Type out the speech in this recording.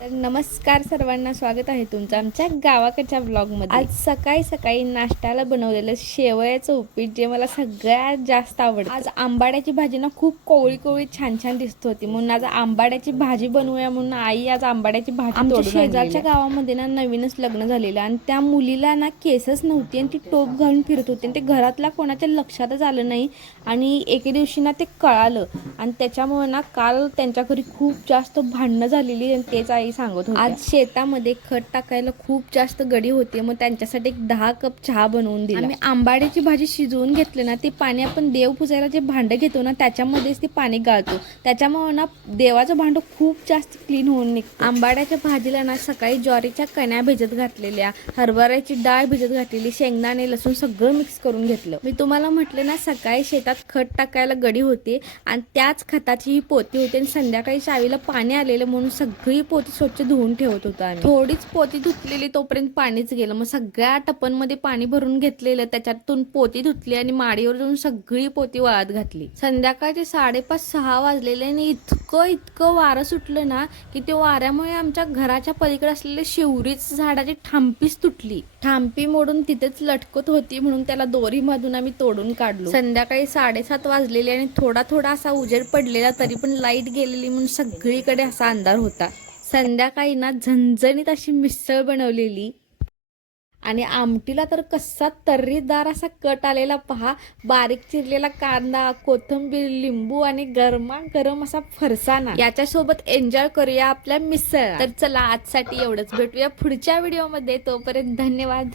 तर नमस्कार सर्वांना, स्वागत आहे तुमचं आमच्या गावाकडच्या ब्लॉगमध्ये। आज सकाळी सकाळी नाश्त्याला बनवलेलं शेवयाचं उपीट जे मला सगळ्यात जास्त आवडतं। आज आंबाड्याची भाजी ना खूप कोवळी कोवळी छान छान दिसत होती, म्हणून आज आंबाड्याची भाजी बनवूया म्हणून आई आज आंबाड्याची भाजी तोडून आणली। शेजारच्या गावामध्ये ना नवीनच लग्न झालेलं आणि त्या मुलीला ना केसच नव्हती आणि ती टोप घालून फिरत होती आणि ते घरातल्या कोणाच्या लक्षातच आलं नाही आणि एके दिवशी ना ते कळालं आणि त्याच्यामुळे ना काल त्यांच्या घरी खूप जास्त भांडणं झालेली आणि तेच आई सांगत होती। आज शेतामध्ये खत टाकायला खूप जास्त गडी होते, मग त्यांच्यासाठी 10 कप चहा बनवून दिला। आम्ही आंबाड्याची भाजी शिजवून घेतली ना, ते पाणी आपण देव पुजायला जे भांडं घेतो ना त्याच्यामध्येच ते पाणी गाळतो, त्याच्यामुळे ना देवाचं भांडं खूप जास्त क्लीन होऊन निघतं। आंबाड्याच्या भाजीला ना सकाळी ज्वारीच्या कण्या भिजत घातलेल्या, हरभऱ्याची डाळ भिजत घातलेली, शेंगदाणे लसूण सगळं मिक्स करून घेतलं। मी तुम्हाला म्हटले ना सकाळी शेतात खत टाकायला गडी होते आणि त्याच खताची ही पोती होती आणि संध्याकाळी चावीला पाणी आलेलं म्हणून सगळी पोती स्वच्छ धुवून ठेवत होतो आम्ही। थोडीच पोती धुतलेली तोपर्यंत पाणीच गेलं, मग सगळ्या टपनमध्ये पाणी भरून घेतलेलं, त्याच्यातून पोती धुतली आणि माडीवर जाऊन सगळी पोती वाळत घातली। संध्याकाळचे 5:30-6 वाजलेले आणि इतकं वारं सुटलं ना की ते वाऱ्यामुळे आमच्या घराच्या पलीकडे असलेले शेवरीच झाडाची ठांपीच तुटली। ठांपी मोडून तिथेच लटकत होती म्हणून त्याला दोरीमधून आम्ही तोडून काढलो। संध्याकाळी 7:30 वाजलेले आणि थोडा थोडा असा उजेड पडलेला, तरी पण लाईट गेलेली म्हणून सगळीकडे असा अंधार होता। संध्याकाळी ना झणझणीत अशी मिसळ बनवलेली आणि आमटीला तर कसा तर्रीदार असा कट आलेला पहा, बारीक चिरलेला कांदा, कोथिंबीर, लिंबू आणि गरमागरम असा फरसाणा, याच्यासोबत एन्जॉय करूया आपल्या मिसळ। तर चला आजसाठी एवढंच, भेटूया पुढच्या व्हिडिओमध्ये, तोपर्यंत धन्यवाद।